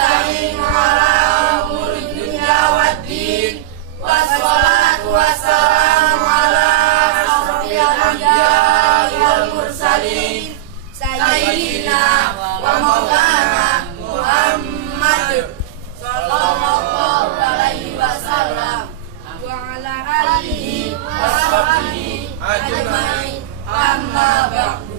nasta'inu ala umuri dunya waddin. Wassalatu wassalamu ala asyrofil anbiya'i wal mursalin sayyidina wa maulana Muhammad sallallahu alaihi wasallam wa ala alihi wa sahbihi ajmain. Amma ba'du.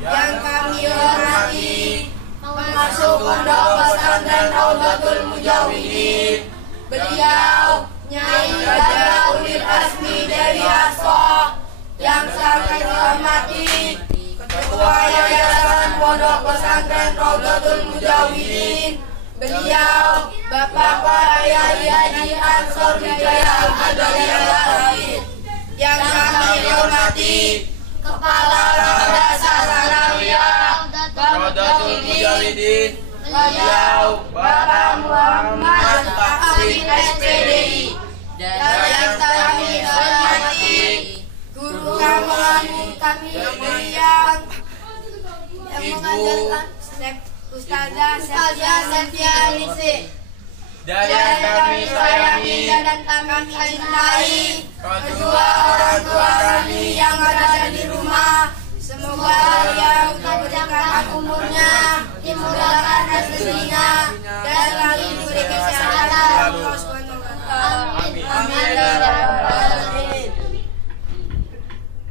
Yang kami hormati masuk pondok pesantren Raudhatul Mujawidin, beliau Nyai Raja Ulil Azmi dari Asoh, yang sangat dihormati Ketua Yayasan Pondok Pesantren Raudhatul Mujawidin, beliau Bapak Kyai Haji Ansor Wijaya Al-Adawiyah, yang kami hormati Kepala Madrasah Sanawiyah Raudhatul Mujawidin, beliau Bapak Muhammad Tahsin SPDI, dan yang kami hormati guru kami yang mengajarkan Ustazah Septia Nisi, dan yang kami sayangi dan kami cintai kedua orang tua kami yang ada di rumah. Semoga yang diberikan umurnya, dimudahkan rezekinya, dan selalu diberi kesehatan. Amin.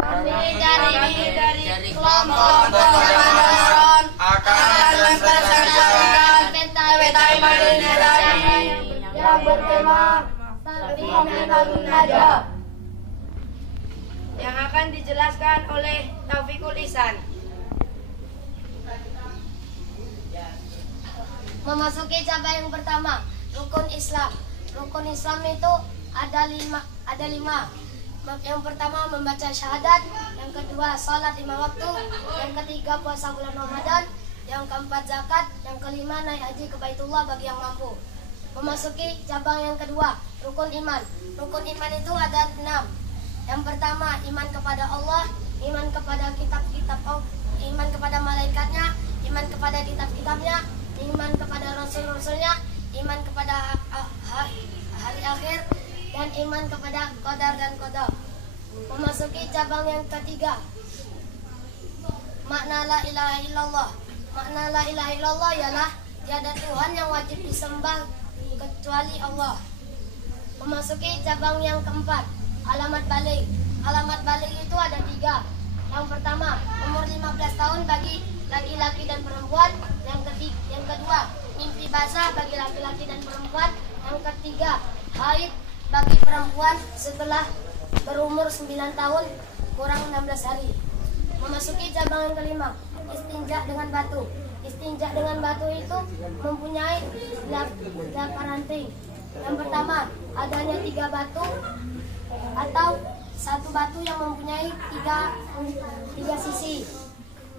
Kami dari kelompok Ramadan akan mempresentasikan petai Madinah yang bertema Safinatun Najah, yang akan dijelaskan oleh Taufikul Ihsan. Memasuki cabang yang pertama, rukun Islam. Rukun Islam itu ada lima. Yang pertama membaca syahadat, yang kedua sholat 5 waktu, yang ketiga puasa bulan Ramadan, yang keempat zakat, yang kelima naik haji ke Baitullah bagi yang mampu. Memasuki cabang yang kedua, rukun iman. Rukun iman itu ada 6. Yang pertama, iman kepada Allah, iman kepada kitab-kitab Allah, iman kepada malaikatnya, iman kepada kitab-kitabnya, iman kepada rasul-rasulnya, iman kepada hari akhir, dan iman kepada qadar dan qada. Memasuki cabang yang ketiga, makna la ilaha illallah. Makna la ilaha illallah ialah tiada Tuhan yang wajib disembah kecuali Allah. Memasuki cabang yang keempat, alamat balik. Alamat balik itu ada 3. Yang pertama, umur 15 tahun bagi laki-laki dan perempuan. Yang kedua, mimpi basah bagi laki-laki dan perempuan. Yang ketiga, haid bagi perempuan setelah berumur 9 tahun kurang 16 hari. Memasuki cabang yang kelima, istinja dengan batu. Istinja dengan batu itu mempunyai 8 ranting. Yang pertama, adanya 3 batu atau 1 batu yang mempunyai 3 sisi.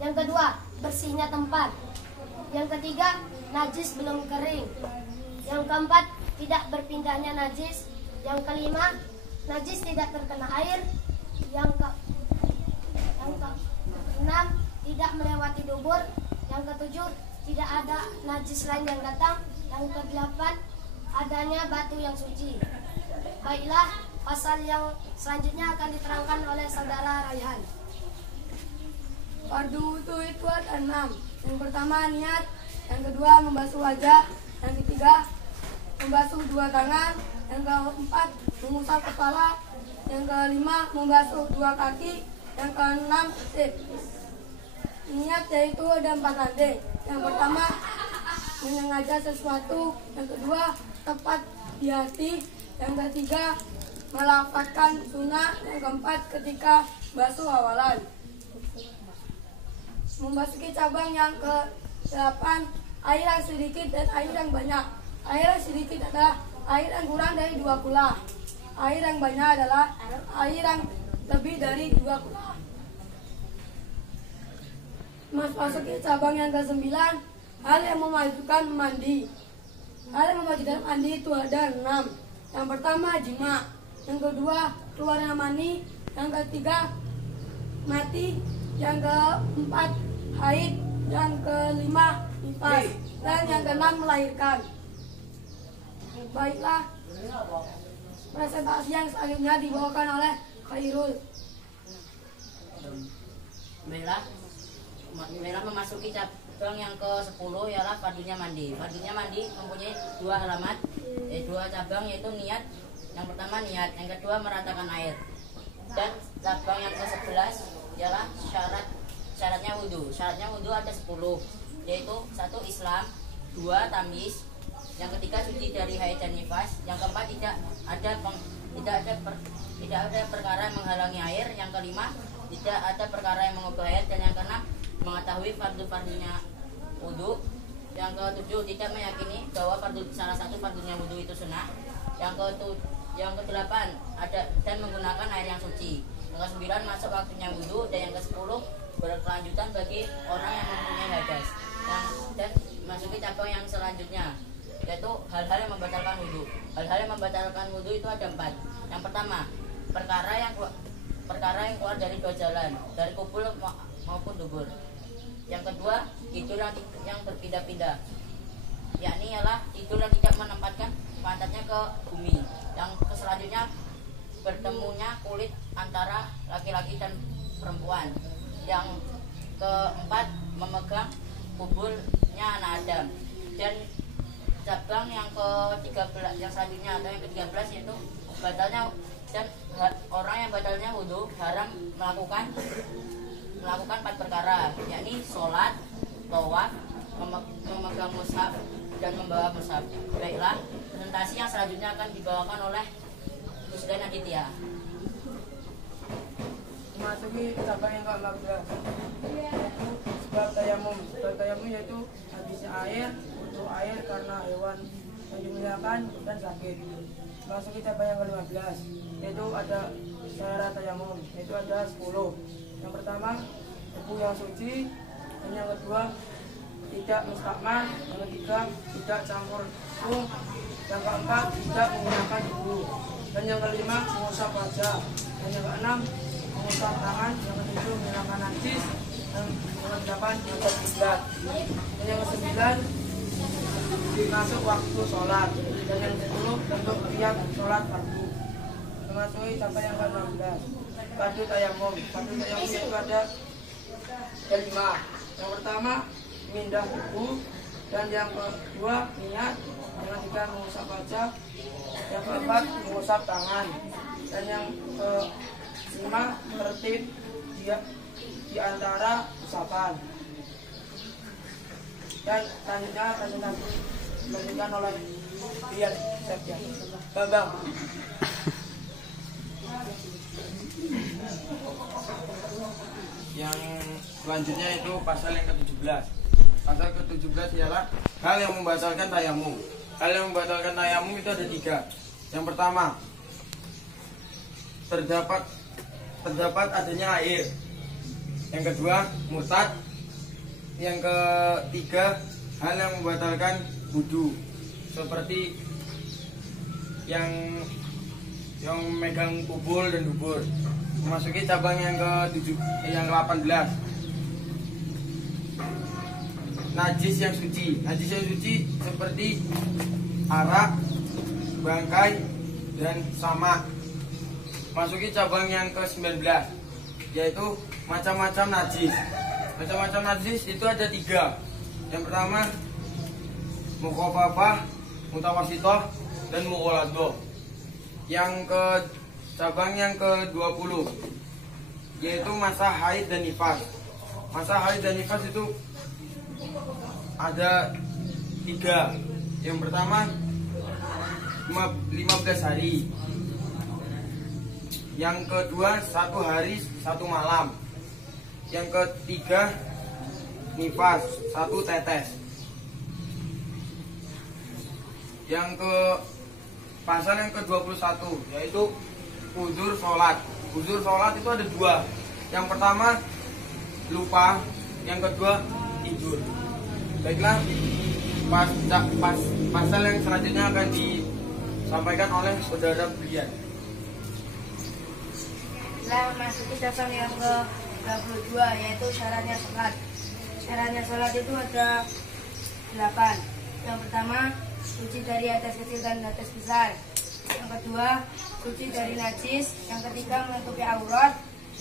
Yang kedua, bersihnya tempat. Yang ketiga, najis belum kering. Yang keempat, tidak berpindahnya najis. Yang kelima, najis tidak terkena air. Yang keenam, tidak melewati dubur. Yang ketujuh, tidak ada najis lain yang datang. Yang kedelapan, adanya batu yang suci. Baiklah, pasal yang selanjutnya akan diterangkan oleh saudara Raihan. Fardu wudu itu ada 6. Yang pertama niat, yang kedua membasuh wajah, yang ketiga membasuh 2 tangan, yang keempat mengusap kepala, yang kelima membasuh 2 kaki, yang keenam sip. Niat yaitu ada 4 ranting. Yang pertama menyengaja sesuatu, yang kedua tepat di hati, yang ketiga melafazkan sunnah, yang keempat ketika basuh awalan. Memasuki cabang yang ke-8, air yang sedikit dan air yang banyak. Air yang sedikit adalah air yang kurang dari 2 kula. Air yang banyak adalah air yang lebih dari 2 kula. Memasuki cabang yang ke-9, hal yang memajukan mandi. Hal yang memajukan mandi itu ada 6. Yang pertama jima, yang kedua keluarnya mani, yang ketiga mati, yang keempat haid, yang kelima nifas. Dan yang keenam melahirkan. Baiklah, presentasi yang selanjutnya dibawakan oleh Khairul. Baiklah, memasuki cabang yang ke-10 ialah fardunya mandi. Fardunya mandi mempunyai dua alamat, dua cabang, yaitu niat. Yang pertama niat, yang kedua meratakan air. Dan cabang yang ke-11 ialah syaratnya wudhu. Syaratnya wudhu ada 10, yaitu 1 Islam, 2 tamyiz, yang ketiga suci dari haid dan nifas, yang keempat tidak ada perkara yang menghalangi air, yang kelima tidak ada perkara yang mengubah air, dan yang keenam mengetahui fardu-fardunya wudhu, yang ketujuh tidak meyakini bahwa salah satu fardunya wudhu itu sunnah, yang kedelapan ada dan menggunakan air yang suci, yang ke-9 masuk waktunya wudhu, dan yang ke-10 berkelanjutan bagi orang yang mempunyai hadas. Dan masuki cabang yang selanjutnya, yaitu hal-hal yang membatalkan wudhu. Hal-hal yang membatalkan wudhu itu ada 4. Yang pertama, perkara yang keluar dari dua jalan, dari kubul maupun dubur. Yang kedua, tidur yang berpindah-pindah, yakni ialah tidur yang tidak menempatkan pantatnya ke bumi. Yang selanjutnya, bertemunya kulit antara laki-laki dan perempuan. Yang keempat, memegang kubulnya anak Adam. Dan cabang yang ke-13 yang selanjutnya atau yang ke-13 yaitu batalnya, dan orang yang batalnya wudhu haram melakukan 4 perkara, yakni sholat, tawaf, memegang mushaf, dan membawa mushaf. Baiklah, presentasi yang selanjutnya akan dibawakan oleh Musdan Aditya. Memasuki cabang yang ke-14, yaitu sebab tayamum. Sebab tayamum yaitu habisnya air, butuh air karena hewan yang dimuliakan dan sakit. Memasuki cabang yang ke-15, yaitu ada syarat tayamum, yaitu ada 10. Yang pertama, tubuh yang suci, dan yang kedua tidak mustakmal, yang ketiga tidak campur suhu, yang keempat tidak menggunakan debu, dan yang kelima mengusap wajah, dan yang keenam mengusap tangan, yang ketujuh menghilangkan najis, dan yang kedelapan menghadap kiblat, dan yang kesembilan masuk waktu sholat, dan yang ke-10 untuk niat sholat fardu. Memasuki cabang yang ke-16, fardu tayamum. Fardu tayamum itu ada 5. Yang pertama mindah tubuh, dan yang kedua niat, yang ketiga mengusap wajah, yang keempat mengusap tangan, dan yang ke-5 tertib di antara usapan. Dan selanjutnya dilanjutkan oleh Bian Septia Bambang. Yang selanjutnya itu pasal yang ke-17. Pasal ke-17 ialah hal yang membatalkan tayamum. Hal yang membatalkan tayamum itu ada 3. Yang pertama, terdapat adanya air. Yang kedua, murtad. Yang ketiga, hal yang membatalkan wudu, seperti yang megang kubul dan dubur. Memasuki cabang yang ke-18, najis yang suci. Najis yang suci seperti arak, bangkai, dan samak. Masuki cabang yang ke-19, yaitu macam-macam najis. Macam-macam najis itu ada 3. Yang pertama, mukhafafah, mutawasitoh, dan mughaladoh. Yang ke cabang yang ke-20, yaitu masa haid dan nifas. Masa haid dan nifas itu ada 3. Yang pertama 15 hari. Yang kedua 1 hari 1 malam. Yang ketiga nifas 1 tetes. Yang ke pasal yang ke-21 yaitu uzur sholat. Uzur sholat itu ada 2. Yang pertama lupa, yang kedua tidur. Baiklah, pasal yang selanjutnya akan disampaikan oleh saudara Brian. Kita memasuki cabang yang ke-22, yaitu syaratnya sholat. Syaratnya sholat itu ada 8. Yang pertama, suci dari hadas kecil dan hadas besar. Yang kedua, suci dari najis. Yang ketiga, menutupi aurat.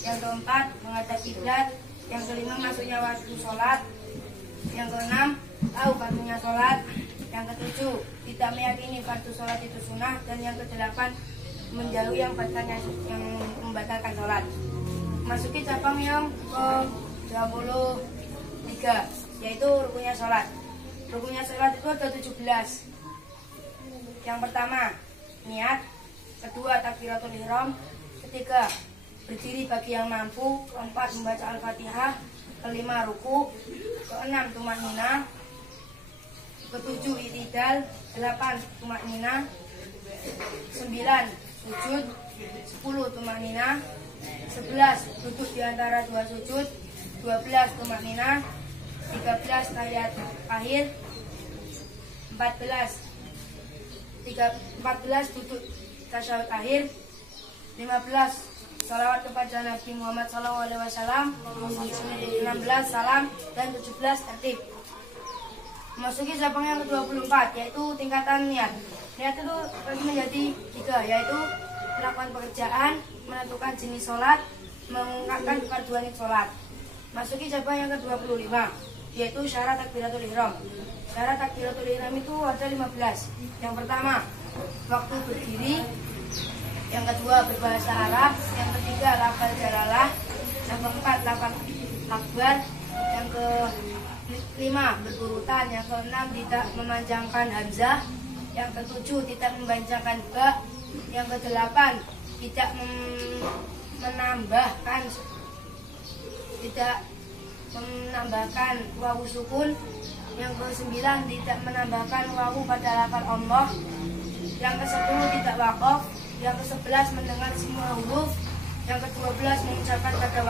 Yang keempat, menghadap kiblat. Yang kelima, masuknya waktu sholat. Yang keenam, tahu fardunya sholat. Yang ketujuh, tidak meyakini fardu sholat itu sunnah. Dan yang kedelapan, menjauhi yang membatalkan sholat. Masuki cabang yang ke-23, yaitu rukunnya sholat. Rukunnya sholat itu ada 17. Yang pertama, niat. Kedua, takbiratul ihram. Ketiga, berdiri bagi yang mampu. Keempat, membaca Al-Fatihah. Kelima, ruku. Keenam, tumakninah. Ketujuh, i'tidal. 8, tumakninah. 9, sujud. 10, tumakninah. 11, duduk di antara dua sujud. 12, tumakninah. 13, tahiyat akhir. 14, duduk tasyahud akhir. 15, salawat kepada Nabi Muhammad SAW. 16, salam. Dan 17, tertib. Memasuki cabang yang ke-24, yaitu tingkatan niat. Niat itu bagi menjadi 3, yaitu melakukan pekerjaan, menentukan jenis sholat, mengungkapkan kefarduan sholat. Masuki cabang yang ke-25, yaitu syarat takbiratul ihram. Syarat takbiratul ihram itu ada 15. Yang pertama, waktu berdiri. Yang kedua, berbahasa Arab. Yang ketiga, lafal jalalah. Yang keempat, lafal akbar. Yang kelima, berurutan. Yang keenam, tidak memanjangkan hamzah. Yang ketujuh, tidak mempanjangkan ba. Yang kedelapan, tidak menambahkan wawu sukun. Yang ke-9, tidak menambahkan wawu pada lafal Allah. Yang ke-10, tidak wakaf. Yang ke-11, mendengar semua huruf. Yang ke-12, mengucapkan pada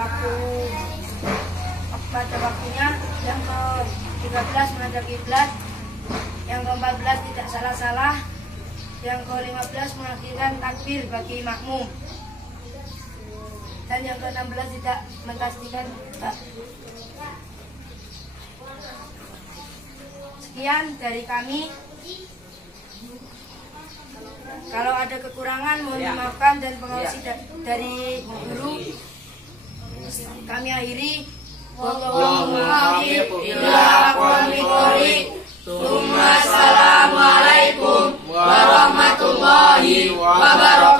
waktunya. Yang ke-13, menghadap kiblat. Yang ke-14, tidak salah-salah. Yang ke-15, mengakhirkan takbir bagi makmum. Dan yang ke-16, tidak mentasbihkan. Sekian dari kami. Kalau ada kekurangan mohon dimaafkan dan pengawasan dari guru. Kami akhiri. Assalamualaikum warahmatullahi wabarakatuh.